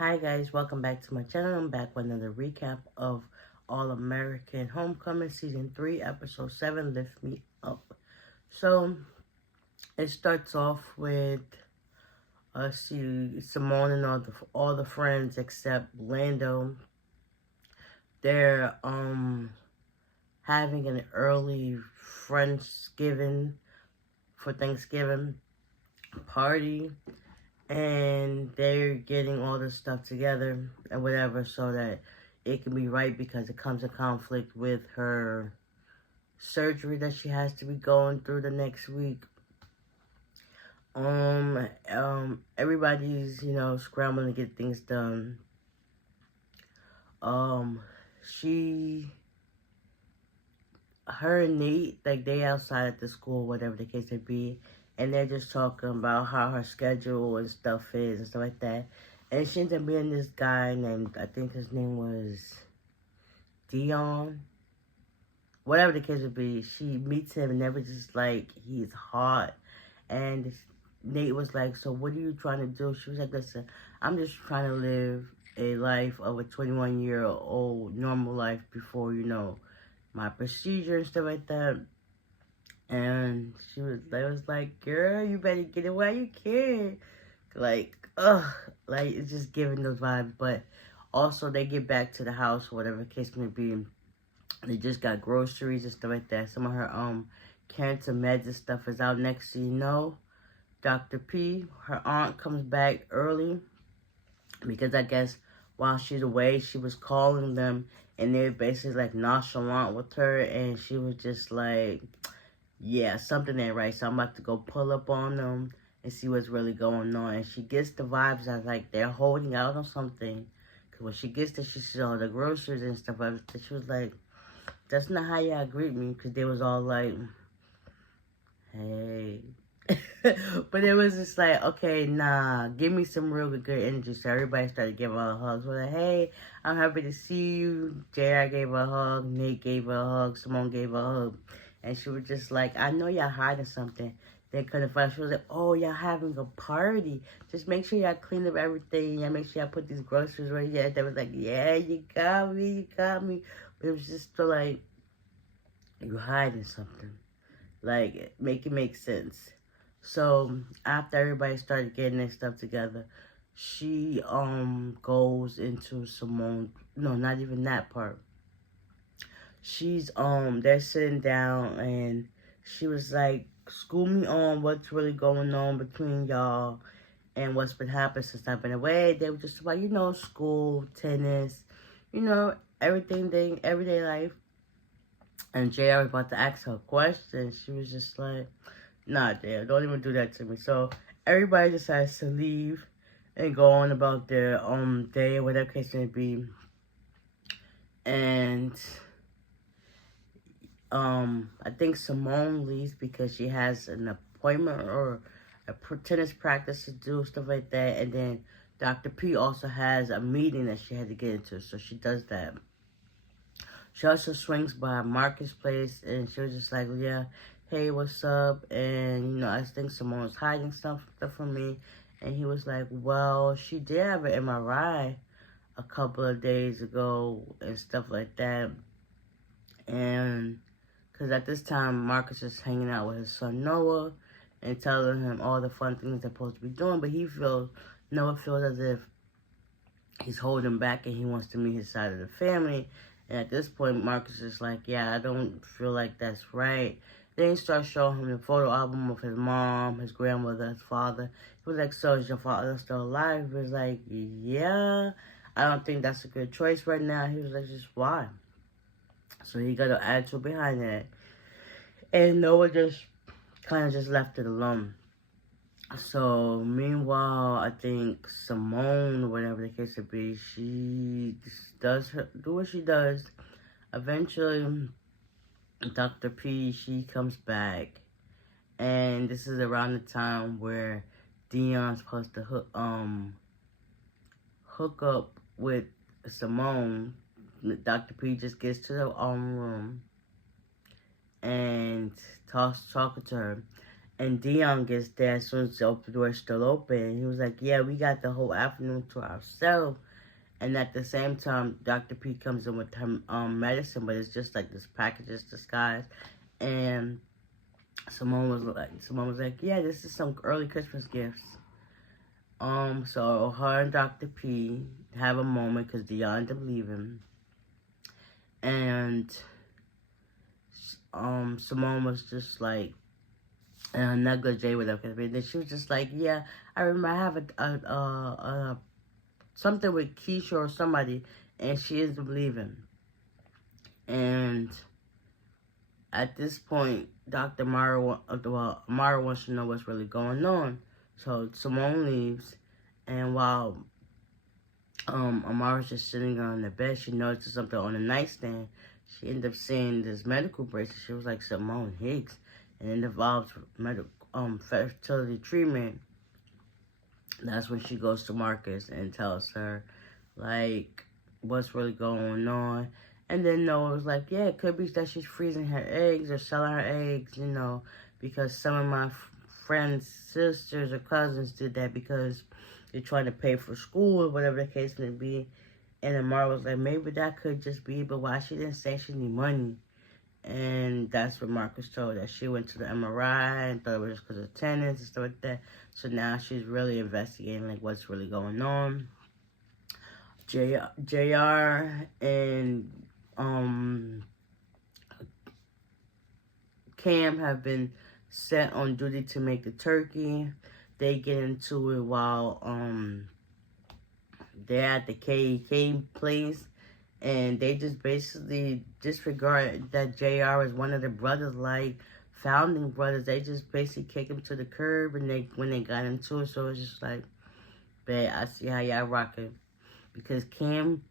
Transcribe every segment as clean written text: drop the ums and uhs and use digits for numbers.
Hi guys, welcome back to my channel. I'm back with another recap of All American Homecoming Season 3, Episode 7, Lift Me Up. So, it starts off with Simone and all the friends except Lando. They're having an early Friendsgiving for Thanksgiving party, and they're getting all this stuff together and whatever so that it can be right, because it comes in conflict with her surgery that she has to be going through the next week. Everybody's, scrambling to get things done. Um, she, her and Nate, like, they outside at the school, whatever the case may be, and they're just talking about how her schedule and stuff is and stuff like that. And she ends up meeting this guy named, I think his name was Dion. Whatever the case would be, she meets him and they're just like, he's hot. And Nate was like, so what are you trying to do? She was like, listen, I'm just trying to live a life of a 21-year-old normal life before, my procedure and stuff like that. And I was like, girl, you better get it while you can. Like, ugh, like, it's just giving those vibes. But also, they get back to the house, whatever the case may be. They just got groceries and stuff like that. Some of her, cancer meds and stuff is out. Next thing you know, Dr. P, her aunt, comes back early. Because I guess while she's away, she was calling them. And they were basically, like, nonchalant with her. And she was just like, yeah, something ain't right, so I'm about to go pull up on them and see what's really going on. And she gets the vibes as like they're holding out on something. Because when she gets there, she sees all the groceries and stuff. She was like, that's not how y'all greet me. Because they was all like, hey. But it was just like, okay, nah, give me some real good energy. So everybody started giving her hugs. We're like, hey, I'm happy to see you. JR gave her a hug. Nate gave her a hug. Simone gave her a hug. And she was just like, I know y'all hiding something. They couldn't find. She was like, oh, y'all having a party. Just make sure y'all clean up everything. Y'all make sure y'all put these groceries right here. They was like, yeah, you got me, you got me. But it was just like, you hiding something. Like, make it make sense. So, after everybody started getting their stuff together, she, goes into Simone. No, not even that part. They're sitting down and she was like, school me on what's really going on between y'all and what's been happening since I've been away. They were just about, school, tennis, everyday life. And JR was about to ask her a question. She was just like, nah, JR, don't even do that to me. So everybody decides to leave and go on about their day or whatever case may be. And I think Simone leaves because she has an appointment or a tennis practice to do, stuff like that. And then Dr. P also has a meeting that she had to get into, so she does that. She also swings by Marcus' place, and she was just like, yeah, hey, what's up? And, I think Simone was hiding stuff from me. And he was like, well, she did have an MRI a couple of days ago and stuff like that. And because at this time, Marcus is hanging out with his son Noah and telling him all the fun things they're supposed to be doing. But Noah feels as if he's holding back and he wants to meet his side of the family. And at this point, Marcus is like, yeah, I don't feel like that's right. Then he starts showing him the photo album of his mom, his grandmother, his father. He was like, so is your father still alive? He was like, yeah, I don't think that's a good choice right now. He was like, just why? So he got an attitude behind that. And Noah just kind of just left it alone. So, meanwhile, I think Simone, whatever the case may be, she do what she does. Eventually, Dr. P, she comes back. And this is around the time where Dion's supposed to hook up with Simone. Dr. P just gets to the room and talking to her. And Dion gets there as soon as the door's still open. He was like, yeah, we got the whole afternoon to ourselves. And at the same time, Dr. P comes in with her medicine, but it's just like this package's disguise. And Simone was like, yeah, this is some early Christmas gifts. So her and Dr. P have a moment because Dion didn't leave him. And Simone was just like, negligee with her. And then she was just like, yeah, I remember I have a something with Keisha or somebody, and she isn't leaving. And at this point, Dr. Mara wants to know what's really going on. So Simone leaves, and while Amara's just sitting on the bed, she notices something on the nightstand. She ended up seeing this medical bracelet. She was like, Simone Higgs, and it involves fertility treatment. That's when she goes to Marcus and tells her, like, what's really going on. And then Noah was like, yeah, it could be that she's freezing her eggs or selling her eggs, you know, because some of my friends' sisters or cousins did that because they're trying to pay for school or whatever the case may be. And Amara was like, maybe that could just be, but why she didn't say she need money? And that's what Marcus told her. She went to the MRI and thought it was just because of tenants and stuff like that. So now she's really investigating, like, what's really going on. JR and Cam have been set on duty to make the turkey. They get into it while they're at the KK place, and they just basically disregard that JR is one of the brothers, like founding brothers. They just basically kick him to the curb, and when they got into it, so it's just like, babe, I see how y'all rocking. Because Cam,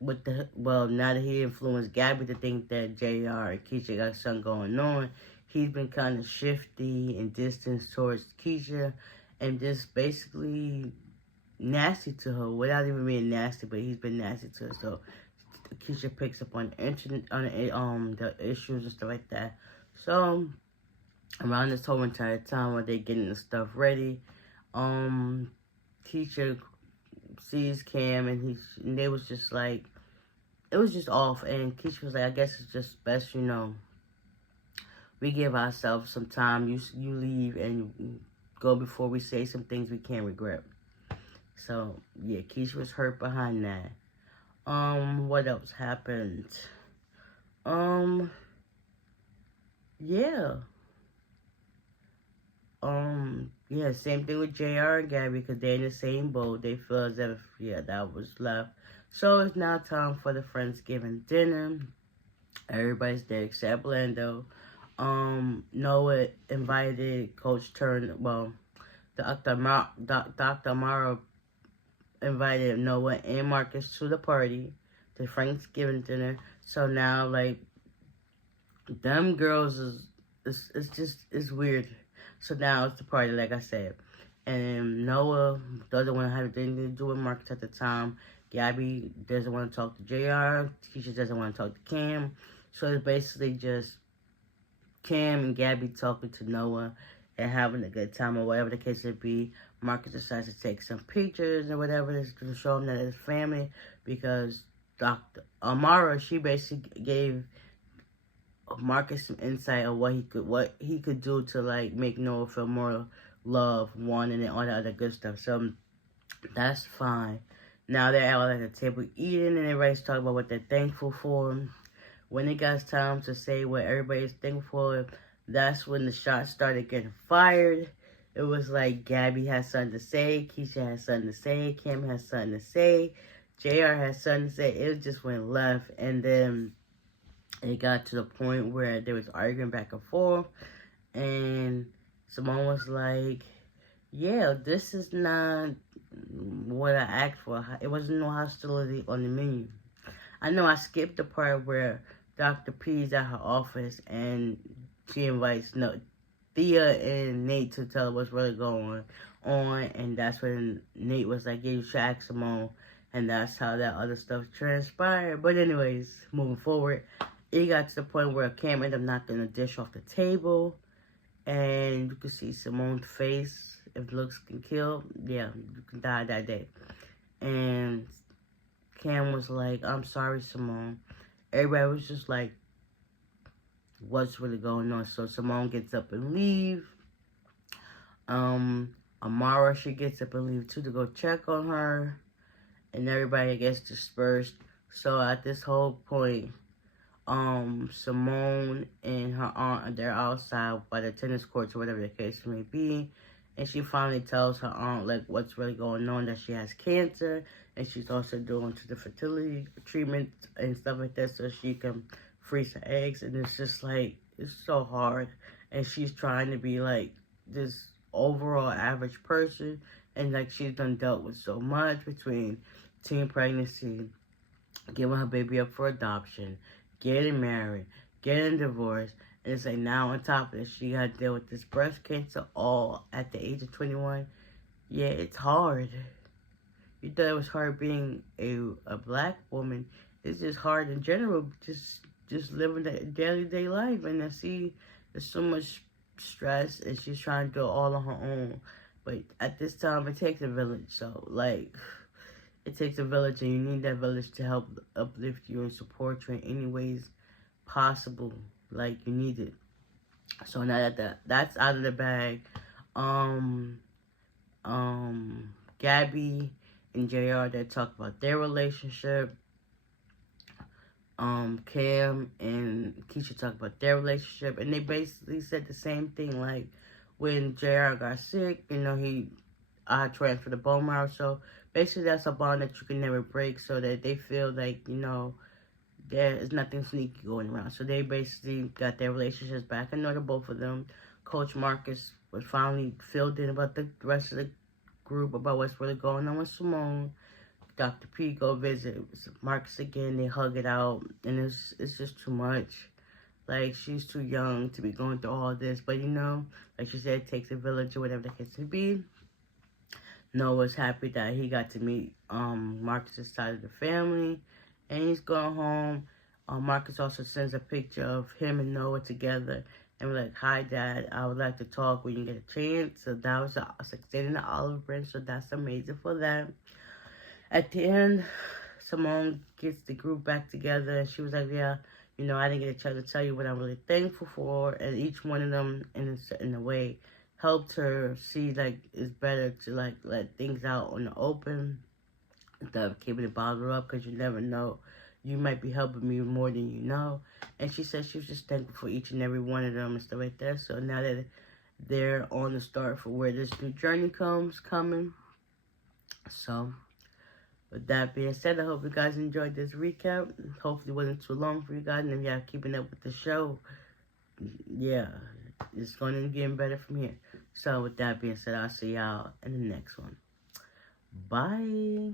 now that he influenced Gabby to think that JR and Keisha got something going on, he's been kind of shifty and distant towards Keisha, and just basically nasty to her without even being nasty, but he's been nasty to her. So Keisha picks up on the internet, on the issues and stuff like that. So around this whole entire time while they getting the stuff ready, Keisha sees Cam, and they was just like, it was just off. And Keisha was like, I guess it's just best, you know, we give ourselves some time. You leave and you go before we say some things we can't regret. So yeah, Keisha was hurt behind that. What else happened? Yeah. Yeah, same thing with JR and Gabby, because they're in the same boat. They feel as if, yeah, that was left. So it's now time for the Friendsgiving dinner. Everybody's there except Lando. Noah invited Dr. Amaro invited Noah and Marcus to the party, the Friendsgiving dinner. So now, like, them girls it's weird. So now it's the party, like I said. And Noah doesn't want to have anything to do with Marcus at the time. Gabby doesn't want to talk to JR. Keisha doesn't want to talk to Cam. So it's basically just Cam and Gabby talking to Noah and having a good time, or whatever the case may be. Marcus decides to take some pictures and whatever to show him that it's family, because Dr. Amara, she basically gave Marcus some insight on what he could do to, like, make Noah feel more love, wanted, and all that other good stuff. So that's fine. Now they're all at the table eating, and everybody's talking about what they're thankful for. When it got time to say what everybody's thankful for, that's when the shots started getting fired. It was like Gabby has something to say, Keisha has something to say, Kim has something to say, JR has something to say. It just went left, and then it got to the point where there was arguing back and forth, and Simone was like, yeah, this is not what I asked for. It wasn't no hostility on the menu. I know I skipped the part where Dr. P's at her office and she invites Thea and Nate to tell her what's really going on, and that's when Nate was like, yeah, you should ask Simone, and that's how that other stuff transpired. But anyways, moving forward, it got to the point where Cam ended up knocking the dish off the table, And you can see Simone's face. If looks can kill, yeah, you can die that day. And Cam was like, I'm sorry, Simone. Everybody was just like, what's really going on? So Simone gets up and leave. Amara, she gets up and leave too to go check on her. And everybody gets dispersed. So at this whole point, Simone and her aunt, they're outside by the tennis courts or whatever the case may be. And she finally tells her aunt, like, what's really going on, that she has cancer. And she's also doing to the fertility treatment and stuff like that so she can freeze her eggs. And it's just, like, it's so hard. And she's trying to be, like, this overall average person. And, like, she's done dealt with so much between teen pregnancy, giving her baby up for adoption, getting married, getting divorced, and it's like now on top of this, she got to deal with this breast cancer all at the age of 21. Yeah, it's hard. You thought it was hard being a black woman. It's just hard in general, just living the daily day life. And I see there's so much stress, and she's trying to do it all on her own. But at this time, it takes a village. So, like, it takes a village, and you need that village to help uplift you and support you in any ways possible. Like, you need it. So now that that's out of the bag, Gabby and JR, they talk about their relationship. Cam and Keisha talk about their relationship, and they basically said the same thing. Like, when JR got sick, you know, he transferred to bone marrow. So basically, that's a bond that you can never break, so that they feel like, you know, there is nothing sneaky going around. So they basically got their relationships back in order, both of them. Coach Marcus was finally filled in about the rest of the group, about what's really going on with Simone. Dr. P go visit Marcus again. They hug it out, and it's just too much. Like, she's too young to be going through all this. But, you know, like she said, it takes a village or whatever the case may be. Noah's happy that he got to meet Marcus's side of the family, and he's going home. Marcus also sends a picture of him and Noah together, and we're like, hi, Dad, I would like to talk when you get a chance. So that was stayed in the olive branch, so that's amazing for them. At the end, Simone gets the group back together, and she was like, yeah, you know, I didn't get a chance to tell you what I'm really thankful for, and each one of them, in a way, helped her see, like, it's better to, like, let things out on the open instead of keeping it bottled up, because you never know. You might be helping me more than you know. And she said she was just thankful for each and every one of them and stuff like that. So now that they're on the start for where this new journey coming. So, with that being said, I hope you guys enjoyed this recap. Hopefully it wasn't too long for you guys. And if y'all keeping up with the show, yeah, it's going to get better from here. So with that being said, I'll see y'all in the next one. Bye.